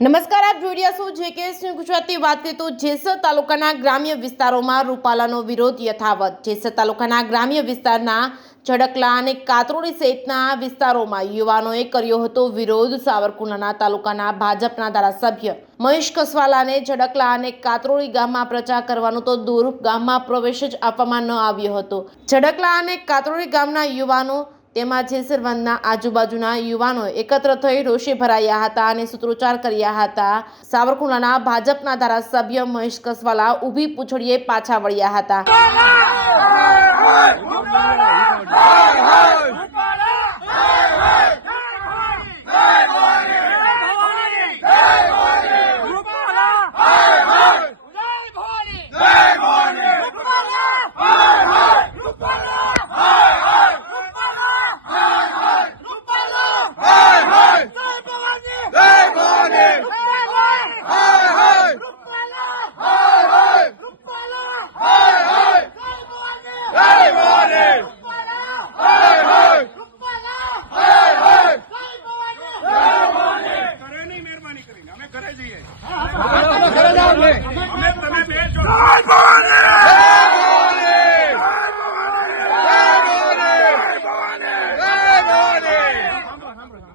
નમસ્કાર, આપ જોઈ રહ્યા છો જેકેએસ ન્યૂઝ ગુજરાતી. વાત કરીએ તો જેસર તાલુકાના ગ્રામ્ય વિસ્તારોમાં રૂપાલાનો વિરોધ યથાવત. જેસર તાલુકાના ગ્રામ્ય વિસ્તારના ઝડકલા અને કાતરોડી સહિતના વિસ્તારોમાં યુવાનોએ કર્યો હતો વિરોધ. સાવરકુંડલા તાલુકાના ભાજપના ધારાસભ્ય મહેશ કસવાલાને ઝડકલા અને કાતરોડી ગામમાં પ્રચાર કરવાનું તો દૂર, ગામમાં પ્રવેશ જ આપવામાં ન આવ્યો હતો. ઝડકલા અને કાતરોડી ગામના યુવાનો તેમાં જેસર વનના આજુબાજુના યુવાનો એકત્ર થઈ રોષે ભરાયા હતા અને સૂત્રોચ્ચાર કર્યા હતા. સાવરકુંડલાના ભાજપના ધારાસભ્ય મહેશ કસવાલા ઊભી પૂંછડીએ પાછા વળ્યા હતા.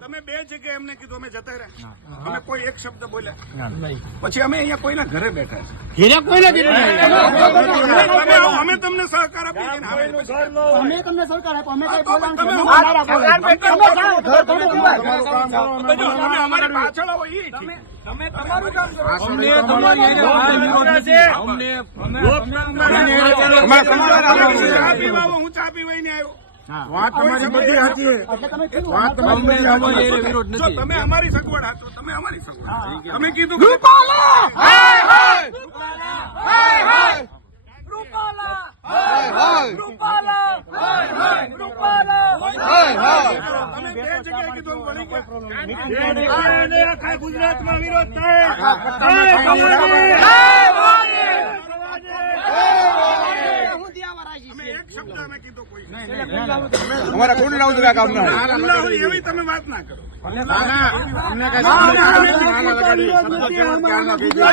તમે બે જગ્યાએ એમને કીધું અમે જતા રહ્યા, અમે કોઈ એક શબ્દ બોલ્યા પછી અમે અહીંયા કોઈના ઘરે બેઠા છે. અમે તમને સહકાર આપીએ, અમે તમને સરકાર આપો, અમે કઈ તમે અમારી પાછળ આવો. તમે તમારું કામ કરો. હું ચા પીવાઈને આવ્યો. વાત તમારી બધી સાચી. વાત તમારી બધી સાચી. જો તમે અમારી સગવડ આપો, તમે અમારી સગવડ. તમે કીધું તમે બે જગ્યાએ કીધું વળી ગયા. ગુજરાતમાં વિરોધ થાય. અમે એક શબ્દ અમે કીધો કોઈ અમારા કોણ લાવું છું કામના એવી તમે વાત ના કરો. અમને કઈ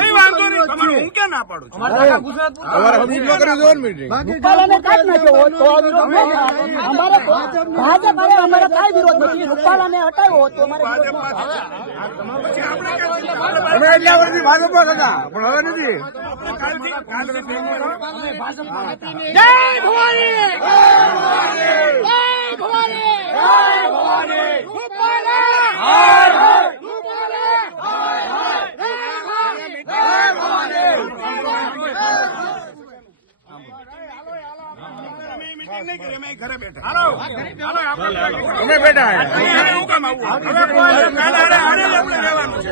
કઈ વાંધો નહીં, તમારે હું ક્યાં ના પાડું છું. અમારે હમણાં કર્યું જોર મીટિંગ રૂપાલાને કાઢ નાખ્યો હોત તો આ વિરોધ ન થાય. અમારે ભાજપ અમારે કાંઈ વિરોધ નથી. રૂપાલાને હટાવ્યો હોત તો અમારે વિરોધ ન થાય. પછી આપણે અમે એટલા વર્ષથી ભાજપમાં હતા પણ હવે નથી. કાલથી જય ભવાની, જય ભવાની, જય ભવાની. રૂપાલા હર હર, રૂપાલા હર હર, જય ભવાની. મીટિંગ નહીં કરી, અમે ઘરે બેઠા. અમે બેઠા હવે કોઈ આપણે રહેવાનું છે.